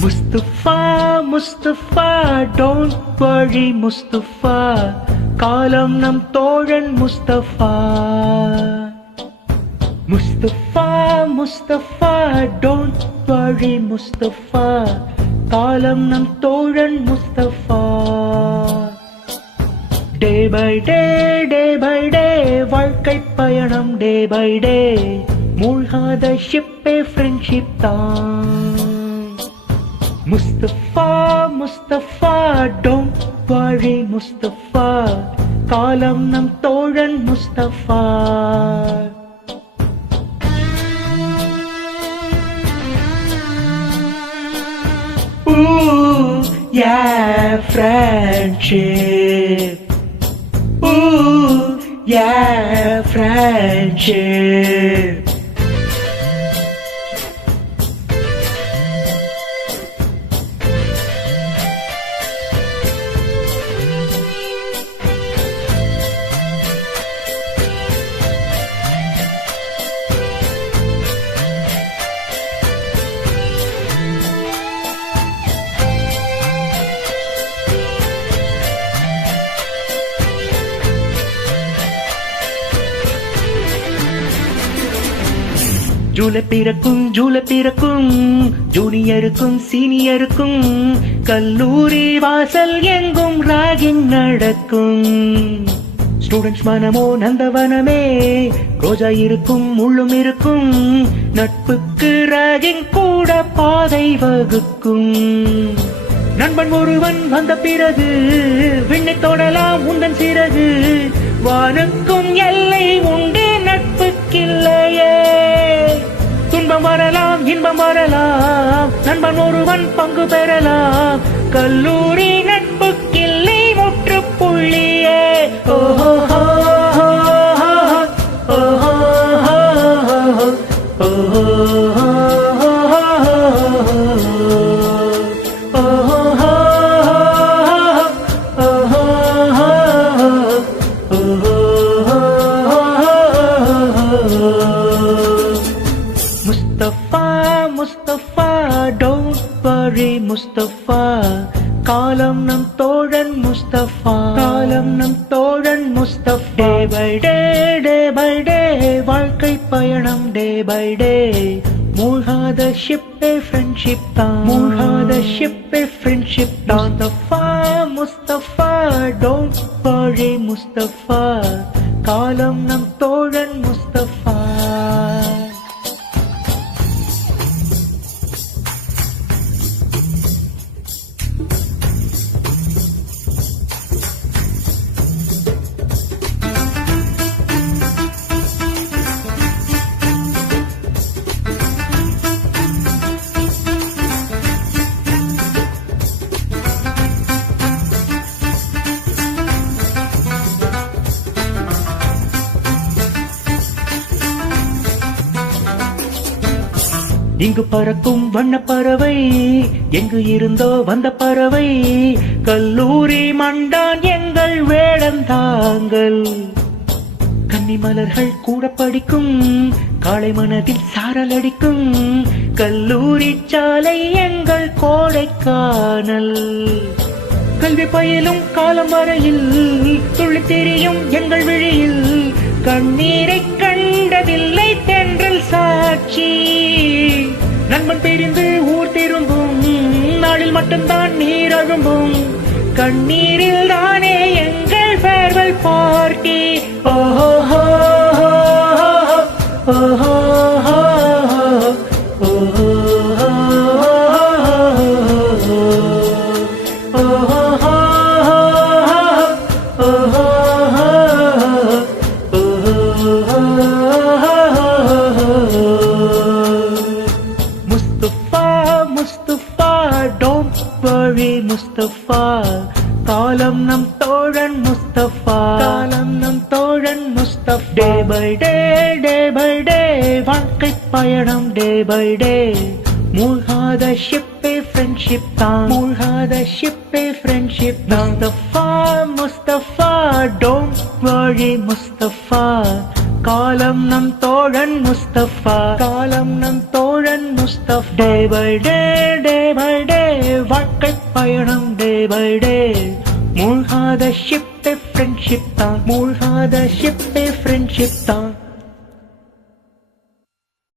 Mustafa Mustafa don't worry Mustafa, காலம் நம் தோழன் முஸ்தபா. முஸ்தபா முஸ்தபா டோன்ட் வரி முஸ்தபா, காலம் நம் தோழன் Mustafa. Day by day day by day வாழ்க்கை பயணம் டே பை டே, மூழ்காத ஷிப்பே ஃப்ரெண்ட்ஷிப் தான். முஸ்தபா முஸ்தபா டோன்ட் வரி முஸ்தபா, காலம் நம் தோழன் Mustafa. Ooh, yeah, friendship. Ooh, yeah, friendship. July பிறக்கும் ஜூலை பிறக்கும், ஜூனியருக்கும் சீனியருக்கும், கல்லூரி வாசல் எங்கும் ராகிங் நடக்கும். ஸ்டூடெண்ட்ஸ் மனமோ நந்தவனமே, ரோஜா இருக்கும் முள்ளும் இருக்கும், நட்புக்கு ராகிங் கூட பாதை வகுக்கும். நண்பன் ஒருவன் வந்த பிறகு விண்ணை தொடலாம் உந்தன் சிறகு, வானுக்கும் எல்லை உண்டு நட்புக்கில்லையே. துன்பம் வரலாம் இன்பம் வரலாம், நண்பன் ஒருவன் பங்கு பெறலாம், கல்லூரி நட்புக்கில்லை முற்றுப்புள்ளியே. ஓஹோ ஓஹோ முஸ்தபா முஸ்தபா டோன்ட் வரி முஸ்தபா, காலம் நம் தோழன் முஸ்தபா, காலம் நம் தோழன் Mustafa. Day by day day by day வாழ்க்கை பயணம் டே பை டே, மூழ்காத ஷிப்பே ஃப்ரெண்ட்ஷிப் தான், மூழ்காத ஷிப்பே ஃப்ரெண்ட்ஷிப் தான். முஸ்தபா முஸ்தபா டோன்ட் வரி முஸ்தபா, காலம் நம் தோழன் முஸ்தபா. இங்கு பறக்கும் வண்ண பறவை, எங்கு இருந்தோ வந்த பறவை, கல்லூரி மண்டான் எங்கள் வேடந்தாங்கள். கன்னி மலர்கள் கூட படிக்கும், காலை மனதில் சாரல் அடிக்கும், கல்லூரி சாலை எங்கள் கோடைக்கானல். கல்வி பயிலும் காலம் வரையில் துள்ளி தெரியும் எங்கள் விழியில், கண்ணீரை கண்டதில்லை தென்றல் சாட்சி. நண்பன் பிரிந்து ஊர் திரும்பும் நாளில் மட்டும்தான் நீர் அழும்பும், கண்ணீரில் தானே எங்கள் ஃபேர்வெல் பார்ட்டி. ஓஹோ ஓஹோ முஸ்தபா டோன்ட் வரி முஸ்தபா, காலம் நம் தோழன் முஸ்தபா, காலம் நம் தோழன் Mustafa. Day by day day by day வாழ்க்கை பயணம் டே பை டே, மூழ்காத ஷிப்பே ஃப்ரெண்ட்ஷிப் தான், மூழ்காத ஷிப்பே ஃப்ரெண்ட்ஷிப் தான். முஸ்தபா முஸ்தபா டோன்ட் வரி முஸ்தபா, காலம் நம் தோழன் முஸ்தபா, காலம் நம் தோழன் Mustafa. Day by day, day by day, வாழ்க்கை பயணம் டே பை டே. மூழ்காத ஷிப்பே ஃப்ரெண்ட்ஷிப் தான், மூழ்காத ஷிப்பே ஃப்ரெண்ட்ஷிப் தான்.